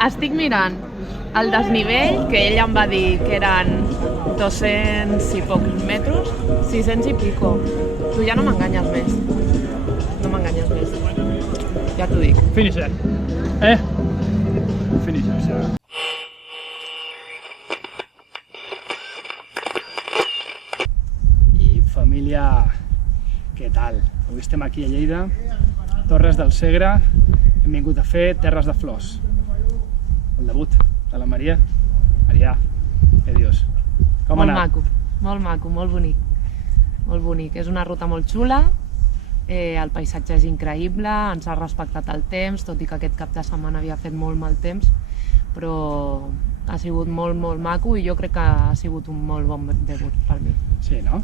Estic mirant el desnivell, que ell em va dir que eren 200 i pocs metres, 600 i pico. Tu ja no m'enganyes més. No m'enganyes més. Ja t'ho dic. Finisher. Finisher. I família, què tal? Avui estem aquí a Lleida, Torres del Segre. Hem vingut a fer Terres de Flors. El debut de la Maria. Maria, què dius? Com ha anat? Molt maco, molt bonic. Molt bonic. És una ruta molt xula, el paisatge és increïble, ens ha respectat el temps, tot i que aquest cap de setmana havia fet molt mal temps, però ha sigut molt maco i jo crec que ha sigut un molt bon debut per mi. Sí, no?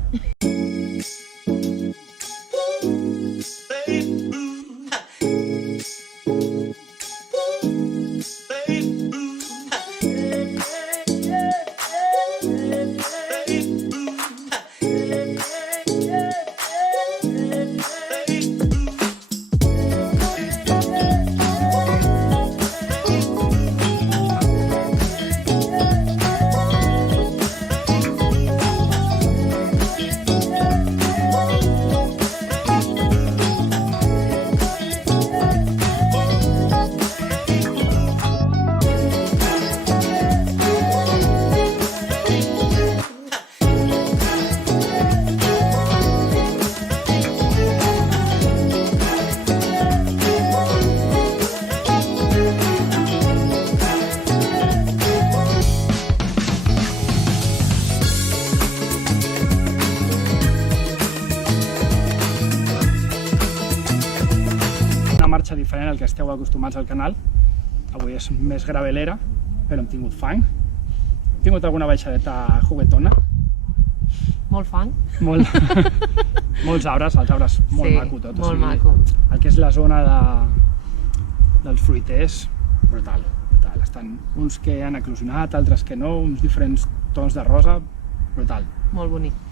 Marxa diferent al que esteu acostumats al canal. Avui és més gravelera, però hem tingut fang. Hem tingut alguna baixadeta juguetona. Molt fang. Molts arbres, els arbres molt maco tot. Molt maco. El que és la zona dels fruiters, brutal. Estan uns que han eclosionat, altres que no, uns diferents tons de rosa, brutal. Molt bonic.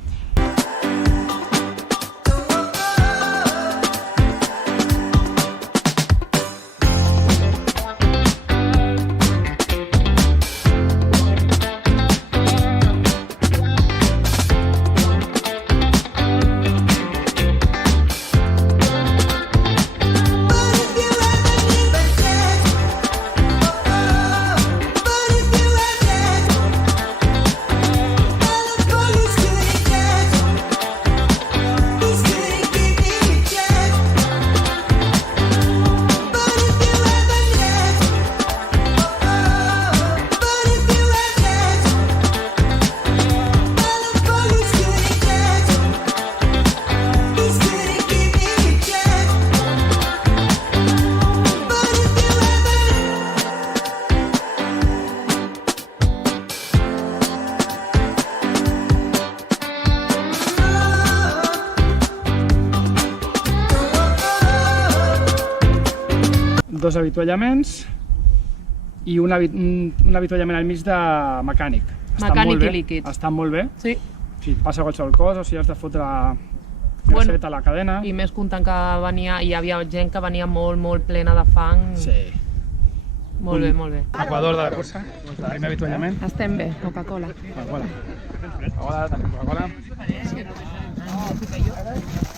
Dos avituallaments i un avituallament al mig de mecànic. Mecànic i líquid. Estan molt bé. Sí. Si et passa qualsevol cosa o si has de fotre graseta a la cadena. I més comptant que hi havia gent que venia molt plena de fang. Sí. Molt bé. Equador de la cursa, el primer avituallament. Estem bé, Coca-Cola. Coca-Cola, també Coca-Cola.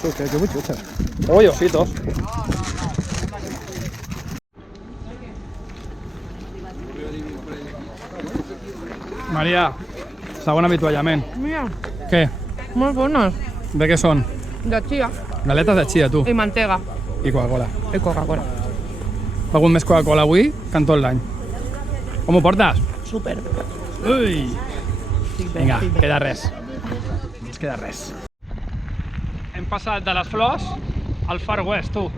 Que butxutxes. Oi, ositos. Maria, segon avituallament. Mira, Què? molt bones. De què són? De chia. Galetes de chia, tu. I mantega. I Coca-Cola. I Coca-Cola. He begut més Coca-Cola avui que en tot l'any. Com ho portes? Super. Ui! Vinga, queda res. Ens queda res. Hem passat de les flors al Far West, tu.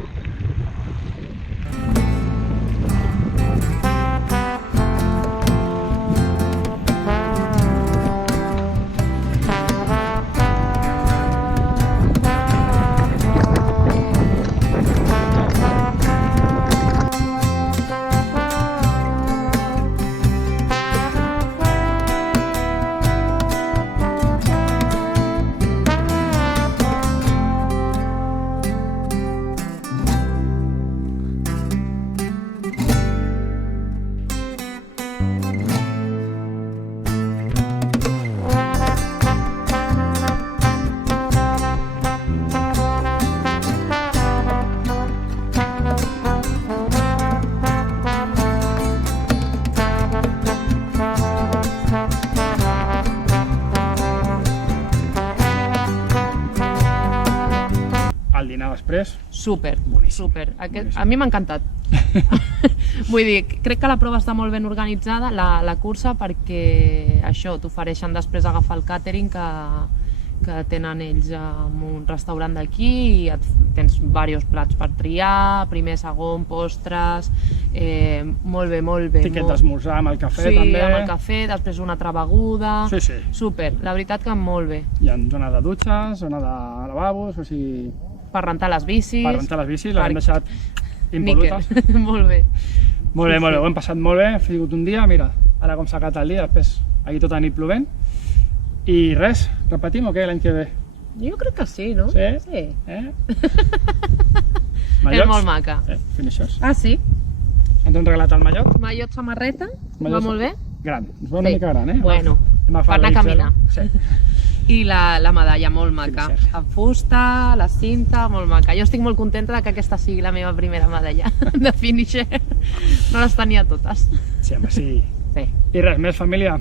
Super, Boníssim. super. Boníssim. A mi m'ha encantat. Vull dir, crec que la prova està molt ben organitzada, la cursa, perquè això, t'ofereixen després agafar el càtering que tenen ells en un restaurant d'aquí i tens diversos plats per triar, primer, segon, postres, molt bé, molt bé. Tiquet d'esmorzar amb el cafè, sí, també. Sí, amb el cafè, després una altra beguda. Sí, sí. Super, la veritat que molt bé. Hi ha zona de dutxes, zona de lavabos, o sigui... Per rentar les bicis. Per rentar les bicis, les hem deixat impolutes. Níquel. Molt bé. Molt bé, Sí, molt bé, sí. ho hem passat molt bé, ha sigut un dia, mira, ara com s'ha acabat el dia, després aquí tota la nit plovent. I res, repetim o què l'any que ve? Jo crec que sí, no? Sí? Sí. Mallots? És molt maca. Finishers. Ah, sí? Ens hem regalat el mallot. Mallot samarreta, va Mallot molt bé. Gran, ens va una Sí. mica gran, eh? Bueno, Hem agafat per anar a la XL. caminar. Sí. I la medalla molt maca. Finisher. La fusta, la cinta, molt maca. Jo estic molt contenta de que aquesta sigui la meva primera medalla de finisher. No les tenia totes. Sí, home, sí. Sí. I res, més família.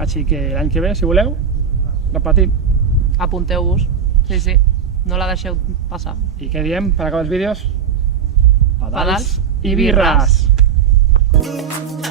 Així que l'any que ve, si voleu, repetim. Apunteu-vos. Sí, sí. No la deixeu passar. I què diem per acabar els vídeos? Pedals i i birres. birres.